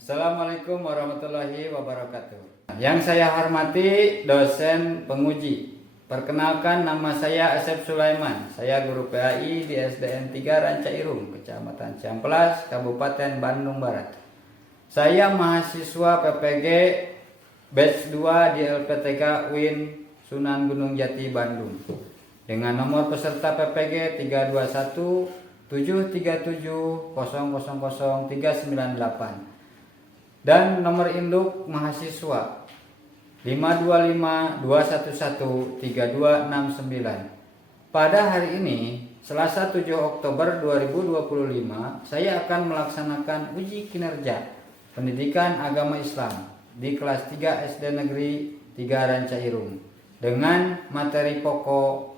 Assalamualaikum warahmatullahi wabarakatuh. Yang saya hormati dosen penguji. Perkenalkan, nama saya Asep Sulaiman. Saya guru PAI di SDN 3 Rancairung, Kecamatan Ciamplas, Kabupaten Bandung Barat. Saya mahasiswa PPG batch 2 di LPTK UIN Sunan Gunung Jati Bandung. Dengan nomor peserta PPG 321 737 000 398 dan nomor induk mahasiswa 525 211 3269. Pada hari ini, Selasa 7 Oktober 2025, saya akan melaksanakan uji kinerja pendidikan agama Islam di kelas 3 SD Negeri 3 Rancairung dengan materi pokok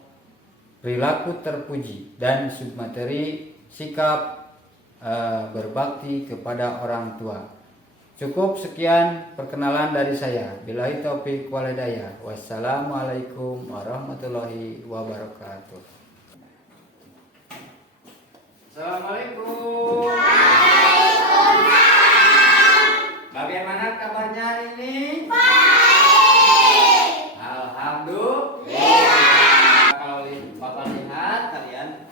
perilaku terpuji dan submateri sikap berbakti kepada orang tua. Cukup sekian perkenalan dari saya. Billahi taufik wal hidayah. Wassalamualaikum warahmatullahi wabarakatuh. Assalamualaikum. Waalaikumsalam. Bagaimana kabarnya hari ini? Baik. Alhamdulillah. Kalau Bapak lihat, kalian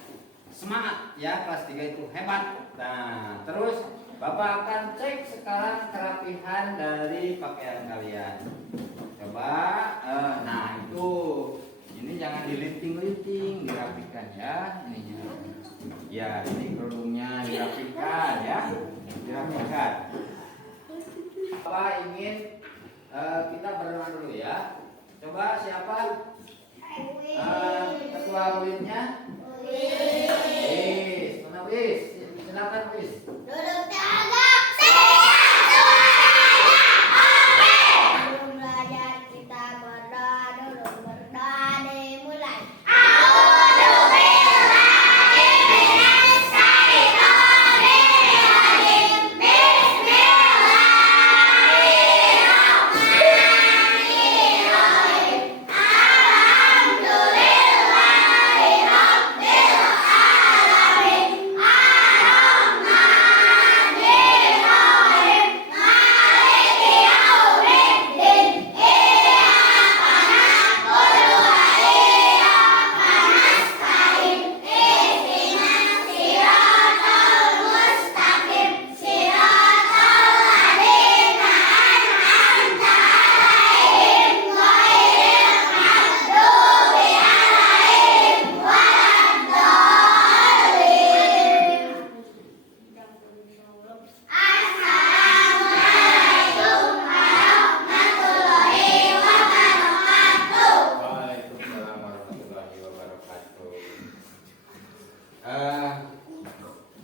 semangat ya, kelas 3 itu hebat. Nah, terus Bapak akan cek sekarang kerapihan dari pakaian kalian. Coba, nah itu, ini jangan dilinting-linting, dirapikan ya, ininya. Ya, ini kerudungnya dirapikan ya, dirapikan. Bapak ingin kita berdoa dulu ya. Coba siapa? Ketua UIN-nya? Wis, mana Wis? Silakan Wis. Duduk tegak.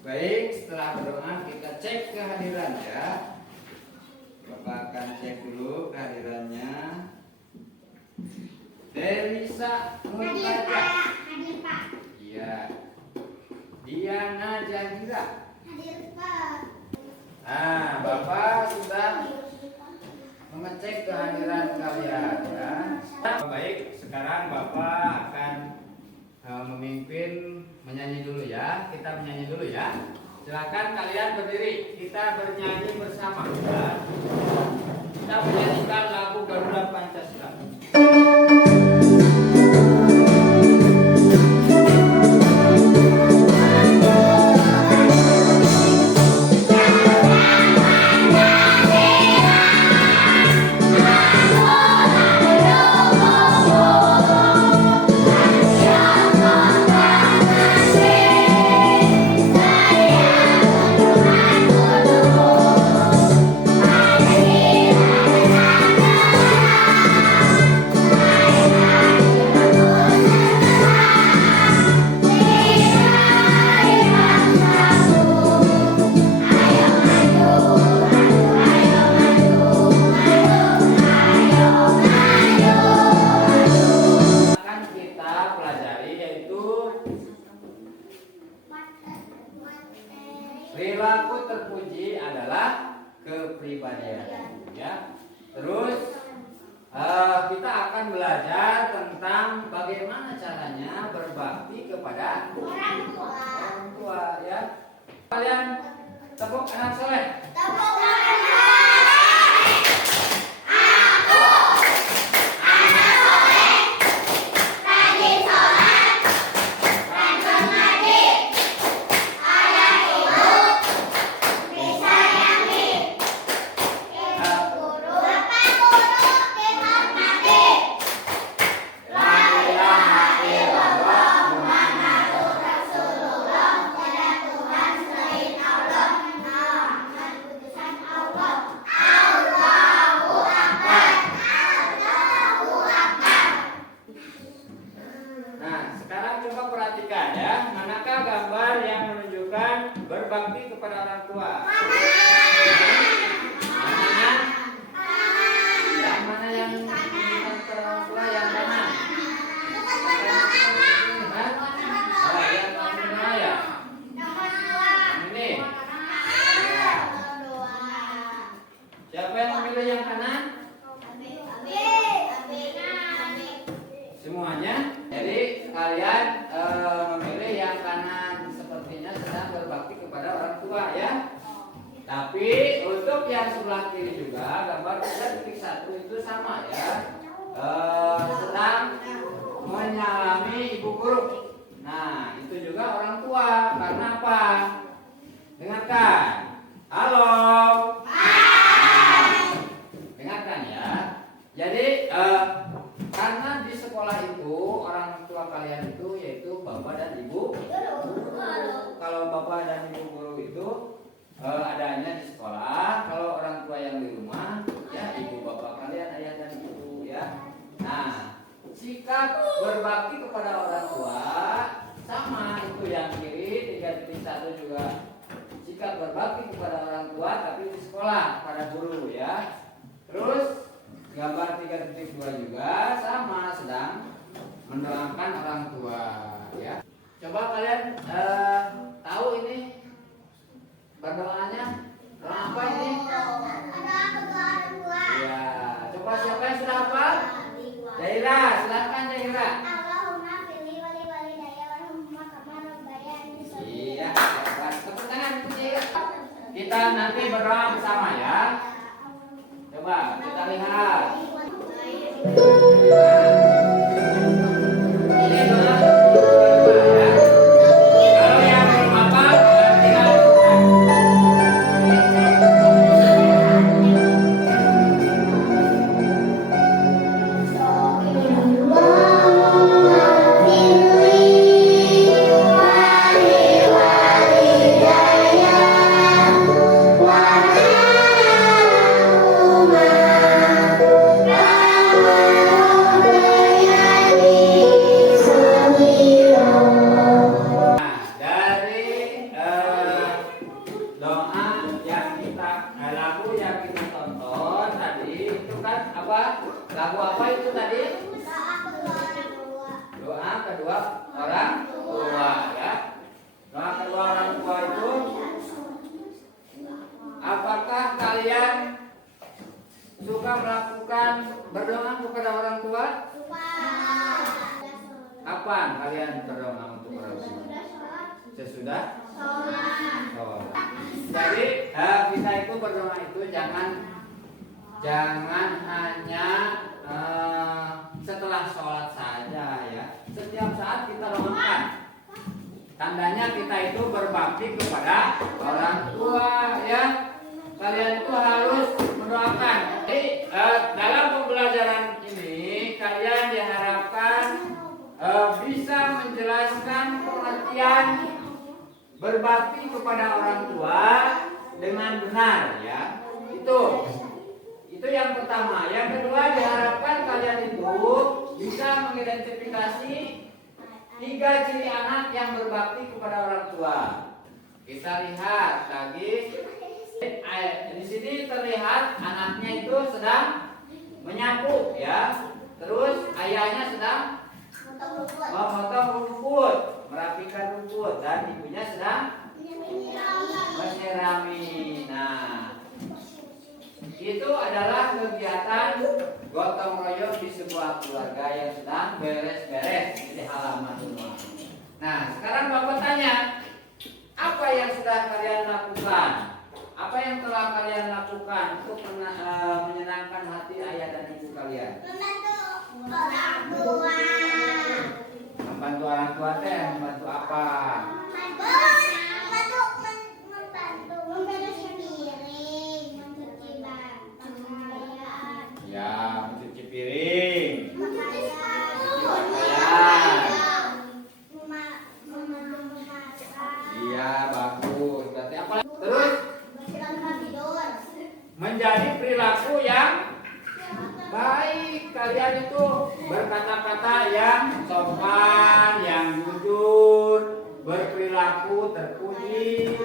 Baik, setelah berdoa kita cek kehadiran ya. Bapak akan cek dulu kehadirannya. Delisa Nurbaja. Hadir Pak. Iya. Diana Jahira. Hadir Pak. Nah, Bapak sudah mengecek kehadiran kalian ya. Baik, sekarang Bapak akan memimpin menyanyi dulu ya. Kita menyanyi dulu ya. Silakan kalian berdiri. Kita bernyanyi bersama ya. Kita menyanyikan lagu Garuda Pancasila. Perilaku terpuji adalah kepribadian ya. Terus kita akan belajar tentang bagaimana caranya berbakti kepada orang tua ya. Kalian tepuk anak soleh. Tepuk tangan. berbakti kepada orang tua? Yang mana yang kepada orang tua yang kanan? Oh, yang kanan ya. Ini. Siapa yang memilih yang kanan? Semuanya. Jadi kalian memilih yang kanan, sepertinya sedang berbakti kepada orang tua ya. Tapi untuk yang sebelah kiri juga gambar 3.1 itu sama ya. Sedang menyalami ibu guru. Nah itu juga orang tua. Karena apa? Dengarkan. Halo. Dengarkan ya. Jadi karena di sekolah itu orang tua kalian itu yaitu bapak dan ibu. Kalau bapak dan ibu guru itu adanya di sekolah. Kalau orang tua yang di rumah ya ibu bapak kalian, ayah dan ibu ya. Nah sikap berbakti kepada orang tua sama itu yang kiri 3.1 juga sikap berbakti kepada orang tua tapi di sekolah pada guru ya. Terus gambar 3.2 juga sama sedang mendoakan orang tua ya. Coba kalian tahu ini berdoanya doa apa ini? Ya, coba siapa yang sudah hafal? Jaira, silakan Jaira. Iya, tepuk tangan untuk Jaira. Kita nanti berdoa bersama ya. Coba kita lihat. Ini doa ya. Kalau yang belum hafal tinggal lagu apa itu tadi? Doa kedua orang tua ya. Doa kedua orang tua itu apakah kalian suka melakukan berdoa kepada orang tua? Kapan kalian berdoa untuk orang tua? Sesudah sholat. Jadi kita itu berdoa itu jangan hanya setelah sholat saja ya. Setiap saat kita doakan. Tandanya kita itu berbakti kepada orang tua ya. Kalian itu harus mendoakan. Jadi dalam pembelajaran ini kalian diharapkan bisa menjelaskan pengertian berbakti kepada orang tua dengan benar ya. Itu yang pertama. Yang kedua diharapkan kalian itu bisa mengidentifikasi 3 ciri anak yang berbakti kepada orang tua. Kita lihat lagi. Di sini terlihat anaknya itu sedang menyapu ya. Terus ayahnya sedang memotong rumput, merapikan rumput, dan ibunya sedang menyirami. Nah, itu adalah kegiatan gotong royong di sebuah keluarga yang sedang beres-beres di halaman rumah. Nah, sekarang Bapak tanya, apa yang sudah kalian lakukan? Apa yang telah kalian lakukan untuk menyenangkan hati ayah dan ibu kalian? Membantu orang tua teh, membantu apa? Ya, mencuci piring. Iya, bagus. Berarti apa? Terus menjadi perilaku yang baik. Kalian itu berkata-kata yang sopan, yang jujur, berperilaku terpuji,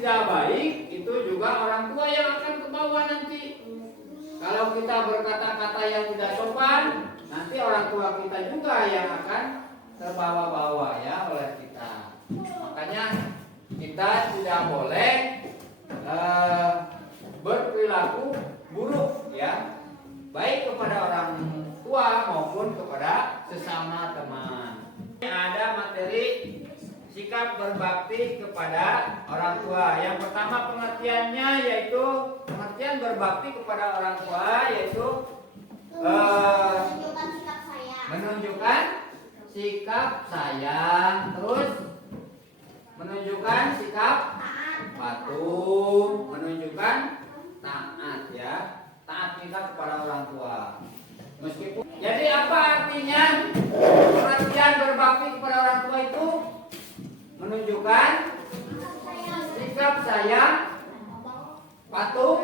tidak baik, itu juga orang tua yang akan ke bawah nanti. Kalau kita berkata-kata yang tidak sopan, nanti orang tua kita juga yang akan terbawa-bawa ya oleh kita. Makanya kita tidak boleh berperilaku buruk ya, baik kepada orang tua maupun kepada sesama teman. Ada materi sikap berbakti kepada orang tua. Yang pertama pengertiannya yaitu pengertian berbakti kepada orang tua yaitu menunjukkan sikap sayang. menunjukkan sikap sayang, terus menunjukkan sikap Taat. patuh, menunjukkan taat ya, taat kita kepada orang tua. Meskipun jadi apa artinya pengertian berbakti kepada orang tua itu? Menunjukkan sikap sayang, patuh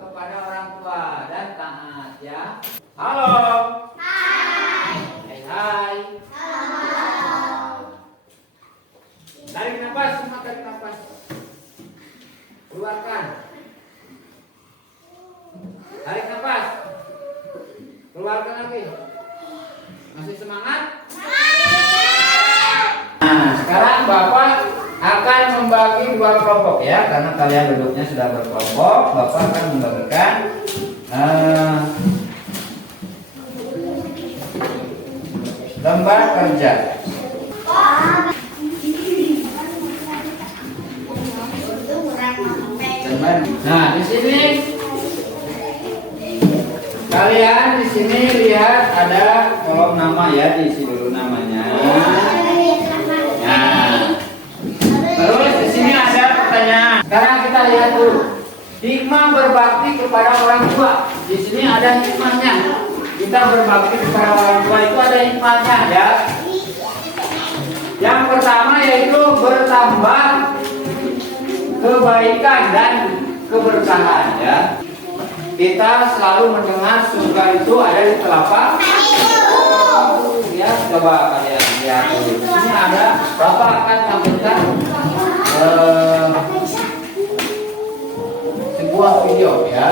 kepada orang tua dan taat ya. Halo. Hai. Hai hai. Halo. Tarik nafas, semua tarik nafas. Keluarkan. Tarik nafas. Keluarkan lagi. Masih semangat? Nah, sekarang Bapak akan membagi dua kelompok ya, karena kalian duduknya sudah berkelompok. Bapak akan membagikan lembar kerja. Nah, di sini kalian di sini lihat ada kolom nama ya, diisi dulu namanya. Nah, terus di sini ada pertanyaan. Sekarang kita lihat dulu. Hikmah berbakti kepada orang tua. Di sini ada hikmahnya. Kita berbakti kepada orang tua itu ada hikmahnya ya. Yang pertama yaitu bertambah kebaikan dan keberkahan ya. Kita selalu mendengar surga itu ada di telapak ya, coba kalian lihat dulu. Di sini ada, Bapak akan tampilkan sebuah video ya.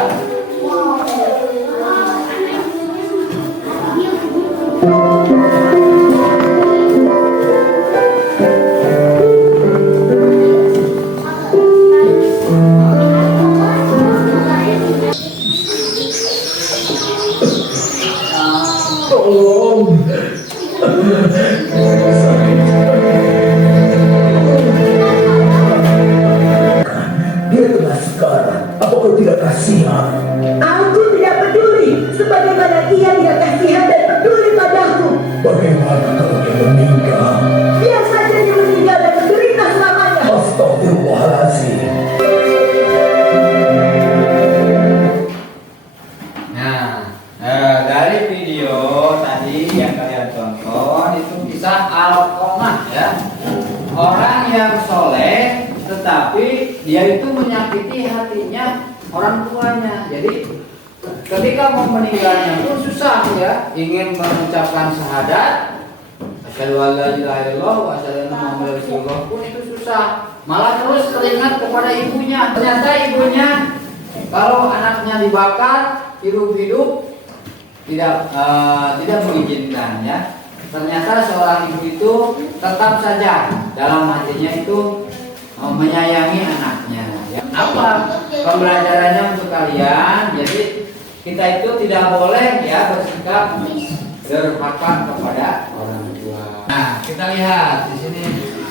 Dia telah sekarang. Apa kau tidak kasihan? Aku tidak peduli, sebagaimana ia tidak kasihan dan peduli padaku. Bagaimana kalau dia meninggal? Biar saja dia meninggal dan menderita selamanya. Astagfirullahaladzim. Nah, dari video tadi yang kalian tonton itu kisah Alqamah ya. Orang yang soleh tetapi dia itu menyakiti hatinya orang tuanya. Jadi ketika mau meninggalnya pun susah ya, ingin mengucapkan syahadat asyhadu an la ilaha illallah wa asyhadu anna muhammadar rasulullah pun itu susah. Malah terus teringat kepada ibunya. Ternyata ibunya kalau anaknya dibakar hidup-hidup tidak mengizinkan ya. Ternyata seorang ibu itu tetap saja dalam hatinya itu menyayangi anaknya ya. Apa pembelajarannya untuk kalian? Jadi kita itu tidak boleh ya bersikap durhaka kepada orang tua. Nah, kita lihat di sini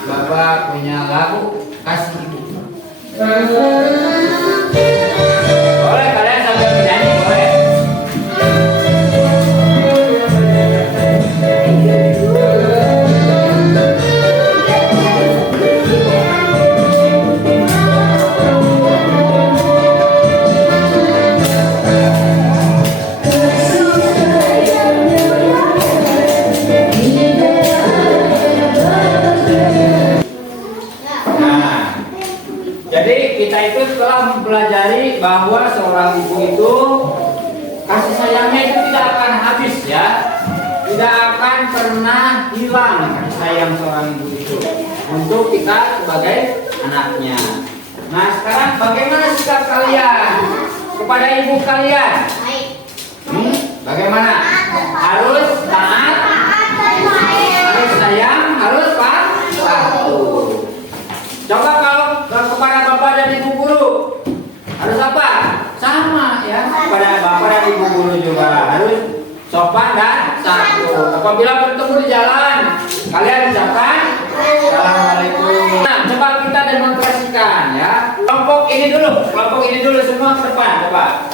Bapak punya lagu Kasih Ibu. Boleh kalian sambil bernyanyi boleh. Jadi kita itu telah mempelajari bahwa seorang ibu itu kasih sayangnya itu tidak akan habis ya, tidak akan pernah hilang kasih sayang seorang ibu itu. untuk kita sebagai anaknya. Nah sekarang bagaimana sikap kalian kepada ibu kalian? Baik. Bagaimana? Harus taat, harus sayang, harus patuh. Coba kalau kepada bapak dan ibu guru harus apa? Sama ya, kepada bapak dan ibu guru juga harus sopan dan santun. Apabila bertemu di jalan, kalian ucapkan Assalamualaikum. Nah, coba kita demonstrasikan ya. Kelompok ini dulu semua ke depan, coba.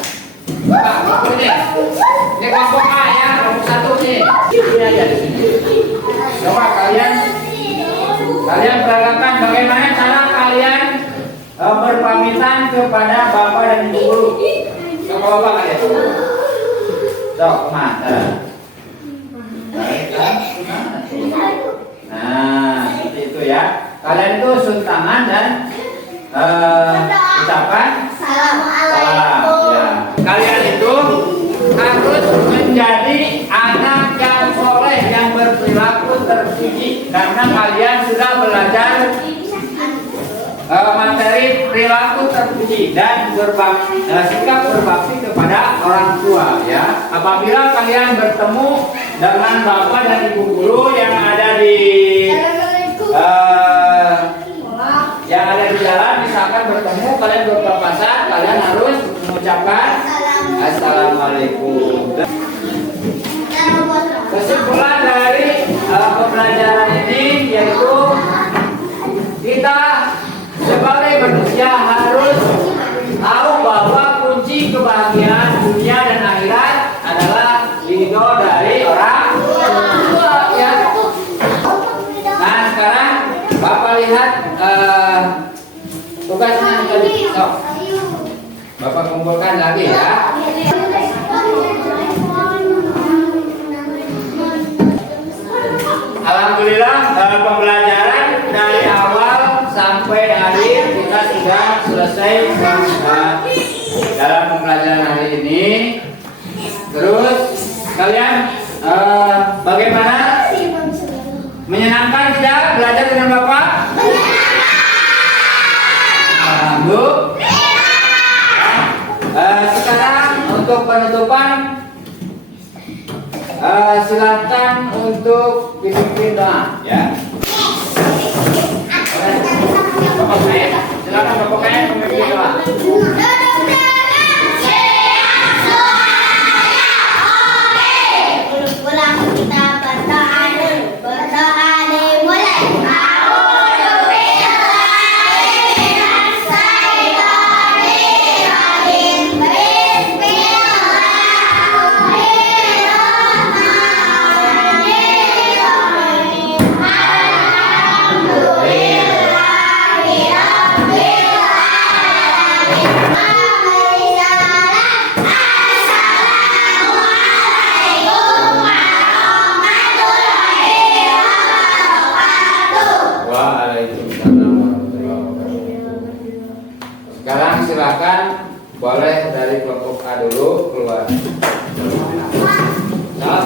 Coba, kelompok ini. Ini kelompok A ya, kelompok 1 nih. Ini aja di sini. Coba kalian peragakan bagaimana cara kalian berpamitan kepada bapak dan ibu guru. Coba bapak kalian. Sok, nah, seperti itu ya. Kalian itu sun tangan dan ucapan salam. Ya. Kalian itu harus menjadi anak yang soleh yang berperilaku terpuji karena kalian sudah belajar materi perilaku terpuji dan sikap berbakti kepada orang tua ya. Apabila kalian bertemu dengan bapak dan ibu guru yang ada di jalan, misalkan bertemu kalian berpapasan, kalian harus mengucapkan Assalamualaikum. Kesimpulan dari pembelajaran ini yaitu kita sebagai manusia harus tahu bahwa kunci kebahagiaan dunia dan akhirat adalah ridho dari orang tua ya. Nah sekarang Bapak lihat tugasnya tadi. Bapak kumpulkan lagi ya. Alhamdulillah pembelajaran dari awal sampai akhir kita sudah selesai dalam pembelajaran hari ini. Terus kalian bagaimana? Menyenangkan tidak belajar dengan Bapak? Bu? Sekarang untuk penutupan silakan untuk dipimpin doa ya. Bapak saya, silakan Bapak saya memimpin doa. Ulang kita berdoa dimulai. Sekarang silakan boleh dari kelompok A dulu keluar. Nah.